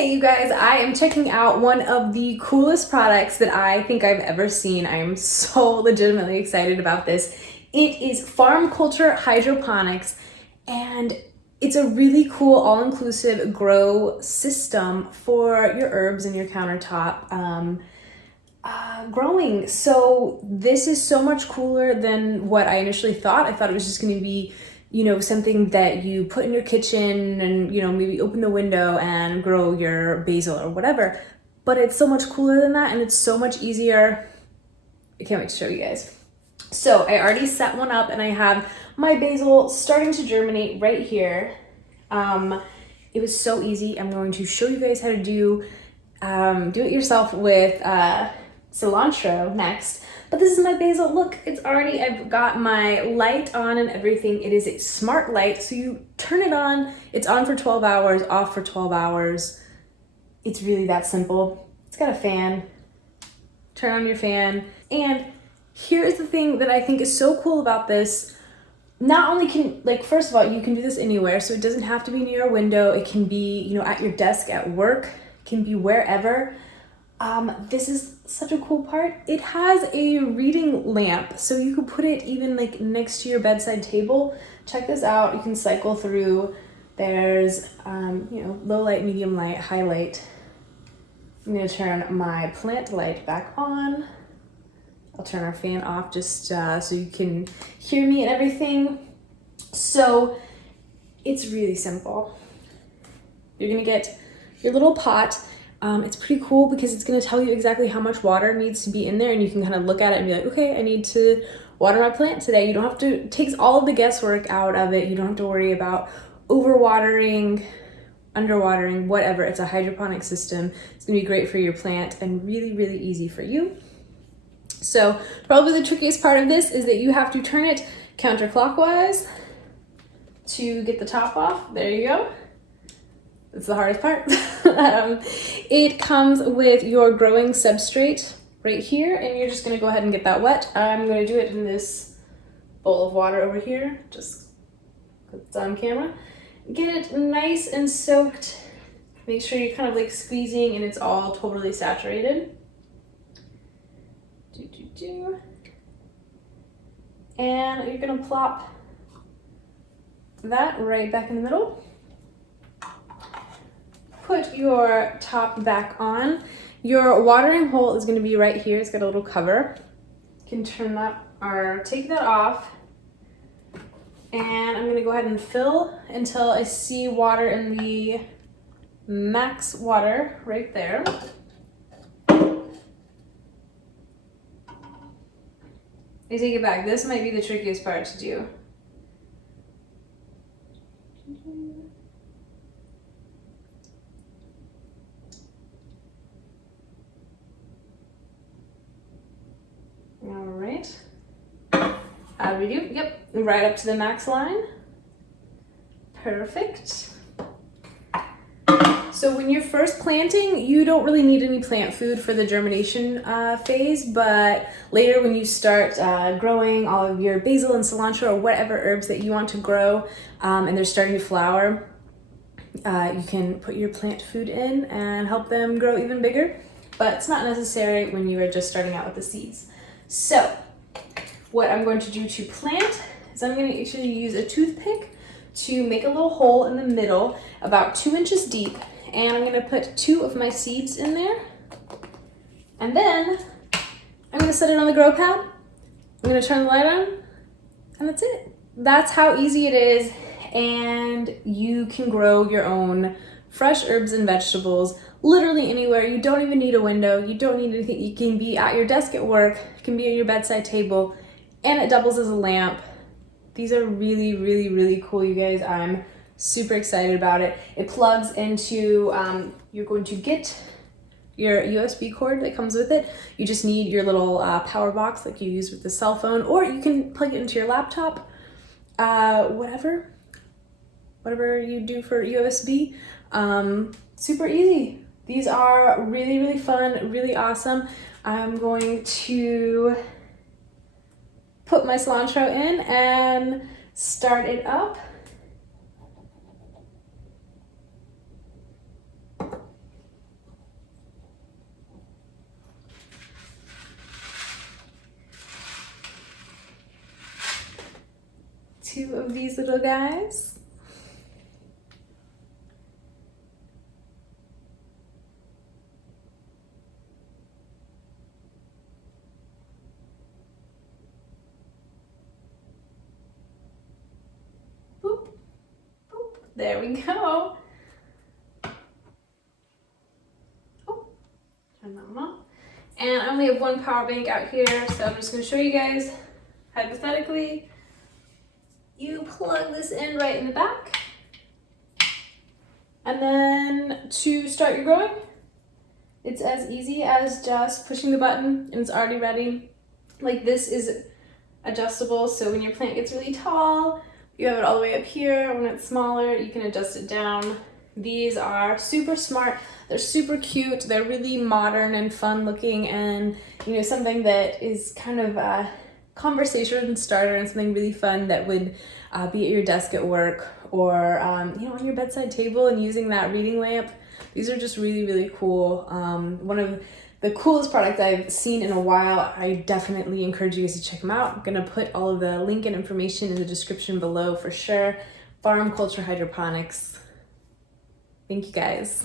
Hey you guys, I am checking out one of the coolest products that I think I've ever seen. I am so legitimately excited about this. It is Farm Culture Hydroponics, and it's a really cool all-inclusive grow system for your herbs and your countertop growing. So this is so much cooler than what I initially thought. I thought it was just going to be, you know, something that you put in your kitchen and, you know, maybe open the window and grow your basil or whatever. But it's so much cooler than that, and it's so much easier. I can't wait to show you guys. So I already set one up and I have my basil starting to germinate right here. It was so easy. I'm going to show you guys how to do it yourself with cilantro next. But this is my basil. Look, it's already, I've got my light on and everything. It is a smart light, so you turn it on, it's on for 12 hours, off for 12 hours. It's really that simple. It's got a fan. Turn on your fan. And here's the thing that I think is so cool about this. Not only can, like, first of all, you can do this anywhere, so it doesn't have to be near a window. It can be, you know, at your desk at work. It can be wherever. This is such a cool part. It has a reading lamp, so you could put it even like next to your bedside table. Check this out. You can cycle through. There's, you know, low light, medium light, high light. I'm gonna turn my plant light back on. I'll turn our fan off just so you can hear me and everything. So it's really simple. You're gonna get your little pot. It's pretty cool because it's going to tell you exactly how much water needs to be in there, and you can kind of look at it and be like, okay, I need to water my plant today. You don't have to, it takes all of the guesswork out of it. You don't have to worry about overwatering, underwatering, whatever. It's a hydroponic system. It's going to be great for your plant and really, really easy for you. So probably the trickiest part of this is that you have to turn it counterclockwise to get the top off. There you go. It's the hardest part. It comes with your growing substrate right here, and you're just gonna go ahead and get that wet. I'm gonna do it in this bowl of water over here, just because it's on camera. Get it nice and soaked. Make sure you're kind of like squeezing and it's all totally saturated. And you're gonna plop that right back in the middle. Put your top back on. Your watering hole is going to be right here. It's got a little cover. You can turn that or take that off. And I'm going to go ahead and fill until I see water in the max water right there. I take it back. This might be the trickiest part to do. All right, how do we do? Yep, right up to the max line. Perfect. So when you're first planting, you don't really need any plant food for the germination phase, but later when you start growing all of your basil and cilantro or whatever herbs that you want to grow, and they're starting to flower, you can put your plant food in and help them grow even bigger, but it's not necessary when you are just starting out with the seeds. So what I'm going to do to plant is I'm going to actually use a toothpick to make a little hole in the middle about 2 inches deep, and I'm going to put 2 of my seeds in there, and then I'm going to set it on the grow pad. I'm going to turn the light on, and that's it. That's how easy it is, and you can grow your own fresh herbs and vegetables literally anywhere. You don't even need a window. You don't need anything. You can be at your desk at work. It can be at your bedside table, and it doubles as a lamp. These are really, really, really cool, you guys. I'm super excited about it. It plugs into, you're going to get your USB cord that comes with it. You just need your little power box like you use with the cell phone, or you can plug it into your laptop, whatever you do for USB. Super easy. These are really, really fun, really awesome. I'm going to put my cilantro in and start it up. 2 of these little guys. Boop, boop. There we go. Oh, turn that one off. And I only have 1 power bank out here, so I'm just going to show you guys, hypothetically, you plug this in right in the back. And then to start your growing, it's as easy as just pushing the button and it's already ready. Like, this is adjustable, so when your plant gets really tall, you have it all the way up here. When it's smaller, you can adjust it down. These are super smart. They're super cute. They're really modern and fun looking, and you know, something that is kind of a conversation starter and something really fun that would be at your desk at work or you know, on your bedside table and using that reading lamp. These are just really, really cool. One of the coolest products I've seen in a while. I definitely encourage you guys to check them out. I'm gonna put all of the link and information in the description below for sure. Farm Culture Hydroponics. Thank you guys.